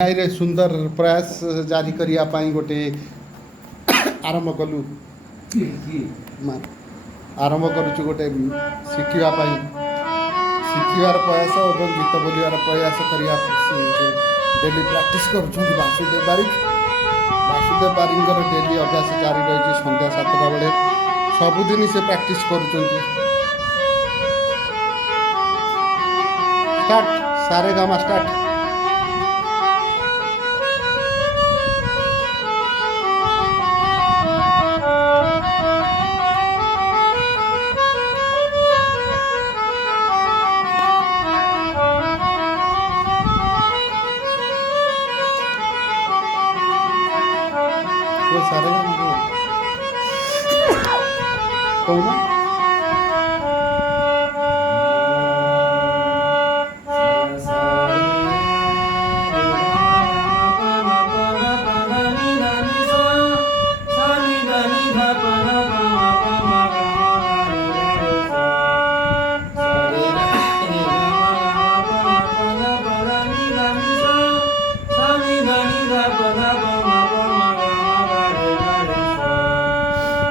रे सुंदर प्रयास जारी करने गोटे आरंभ कलु आरंभ करुचु गोटे शिखापी शिखार प्रयास और गीत बोलियार प्रयास करने डेली प्रैक्टिस कर वासुदेव बारिक डेली अभ्यास जारी रही सन्ध्या 7टा बेले सबुदिन से प्रैक्टिस कर स्टार्ट सारे गामा स्टार्ट सारे गामा कौन